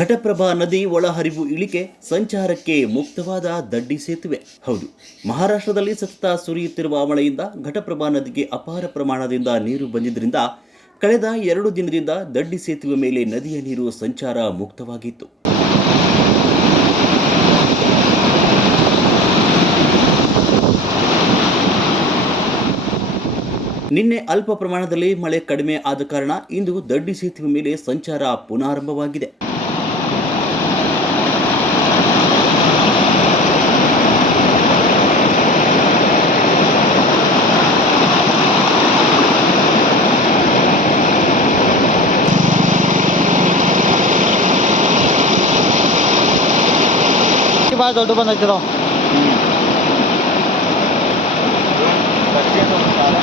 ಘಟಪ್ರಭಾ ನದಿ ಒಳಹರಿವು ಇಳಿಕೆ ಸಂಚಾರಕ್ಕೆ ಮುಕ್ತವಾದ ದಡ್ಡಿ ಸೇತುವೆ. ಹೌದು, ಮಹಾರಾಷ್ಟ್ರದಲ್ಲಿ ಸತತ ಸುರಿಯುತ್ತಿರುವ ಮಳೆಯಿಂದ ಘಟಪ್ರಭಾ ನದಿಗೆ ಅಪಾರ ಪ್ರಮಾಣದಿಂದ ನೀರು ಬಂದಿದ್ದರಿಂದ ಕಳೆದ ಎರಡು ದಿನದಿಂದ ದಡ್ಡಿ ಸೇತುವೆ ಮೇಲೆ ನದಿಯ ನೀರು ಸಂಚಾರ ಮುಕ್ತವಾಗಿತ್ತು. ನಿನ್ನೆ ಅಲ್ಪ ಪ್ರಮಾಣದಲ್ಲಿ ಮಳೆ ಕಡಿಮೆ ಆದ ಕಾರಣ ಇಂದು ದಡ್ಡಿ ಸೇತುವೆ ಮೇಲೆ ಸಂಚಾರ ಪುನರಾರಂಭವಾಗಿದೆ बाहर दौड़ बंद चलो